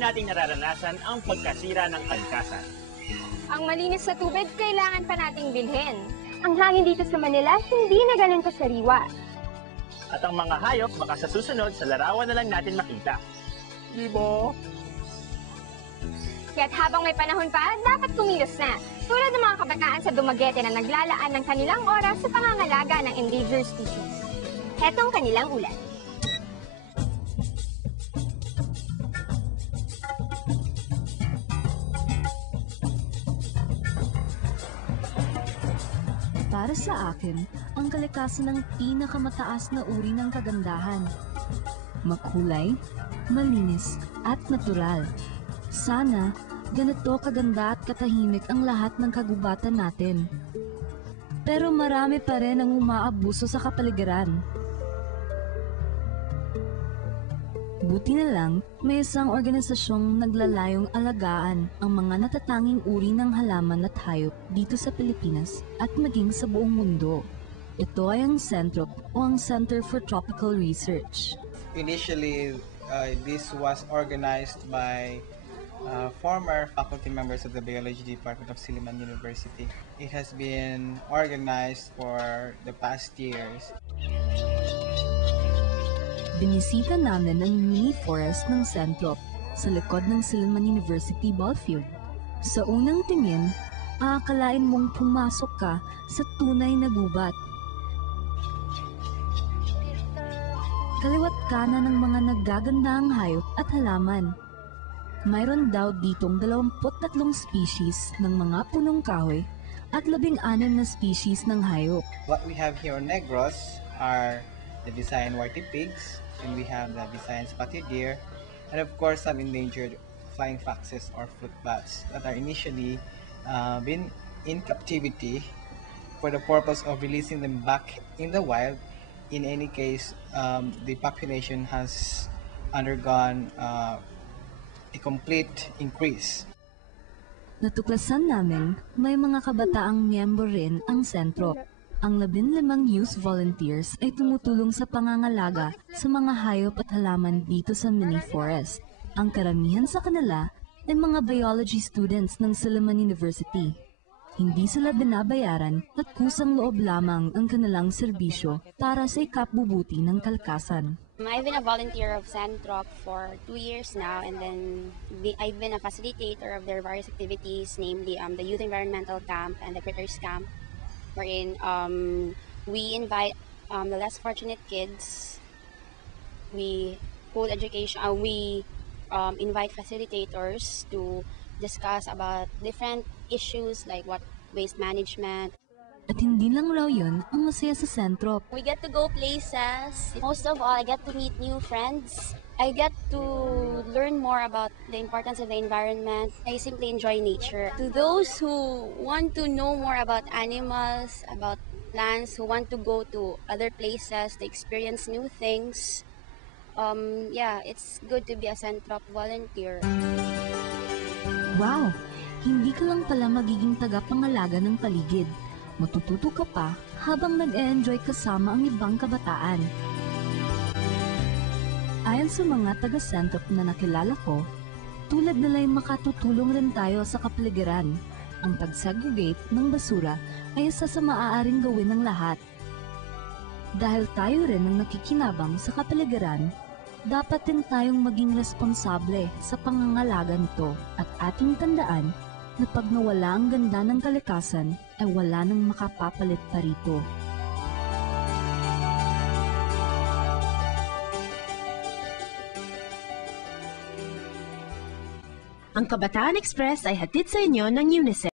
nating nararanasan ang pagkasira ng kalikasan. Ang malinis na tubig kailangan pa nating bilhin. Ang hangin dito sa Manila hindi na ganun kasariwa. At ang mga hayop baka sa susunod sa larawan na lang natin makita. Di ba? Kaya't habang may panahon pa, dapat kumilos na. Tulad ng mga kabataan sa Dumaguete na naglalaan ng kanilang oras sa pangangalaga ng endangered species. Hetong kanilang ulat. Para sa akin, ang kalikasan ng pinakamataas na uri ng kagandahan. Makulay, malinis, at natural. Sana, ganito kaganda at katahimik ang lahat ng kagubatan natin. Pero marami pa rin ang umaabuso sa kapaligiran. Buti na lang, may isang organisasyong naglalayong alagaan ang mga natatanging uri ng halaman at hayop dito sa Pilipinas at maging sa buong mundo. Ito ay ang CENTROP o ang Center for Tropical Research. Initially, this was organized by former faculty members of the Biology Department of Silliman University. It has been organized for the past years. Binisita namin ang mini forest ng CENTROP sa likod ng Silliman University ballfield. Sa unang tingin, aakalain mong pumasok ka sa tunay na gubat. Kaliwat kanan ng mga naggagandahang hayop at halaman. Mayroon daw ditong 23 species ng mga punong kahoy at 16 na species ng hayop. What we have here on Negros are the Visayan warty pigs, and we have the Visayan spotted deer, and of course some endangered flying foxes or fruit bats that are initially been in captivity for the purpose of releasing them back in the wild. In any case, the population has undergone a complete increase. Natuklasan namin may mga kabataang miyembro rin ang CENTROP. Ang 15 youth volunteers ay tumutulong sa pangangalaga sa mga hayop at halaman dito sa mini forest. Ang karamihan sa kanila ay mga biology students ng Silliman University. Hindi sila binabayaran at kusang loob lamang ang kanilang serbisyo para sa ikabubuti ng kalikasan. I've been a volunteer of CENTROP for 2 years now, and then I've been a facilitator of their various activities, namely the Youth Environmental Camp and the Critters Camp, wherein we invite the less fortunate kids. We hold education. We invite facilitators to discuss about different issues like waste management. At hindi lang raw yun ang masaya sa CENTROP. We get to go places. Most of all, I get to meet new friends. I get to learn more about the importance of the environment. I simply enjoy nature. To those who want to know more about animals, about plants, who want to go to other places to experience new things, yeah, it's good to be a CENTROP volunteer. Wow! Hindi ka lang pala magiging tagapangalaga ng paligid. Matututo ka pa habang nag-e-enjoy kasama ang ibang kabataan. Ayon sa mga taga-CENTROP na nakilala ko, tulad nila ay makatutulong rin tayo sa kapaligiran. Ang pag-segregate ng basura ay isa sa maaaring gawin ng lahat. Dahil tayo rin ang nakikinabang sa kapaligiran, dapat din tayong maging responsable sa pangangalaga nito at ating tandaan na pag nawala ang ganda ng kalikasan ay wala nang makapapalit pa rito. Ang Kabataan Express ay hatid sa inyo ng UNICEF.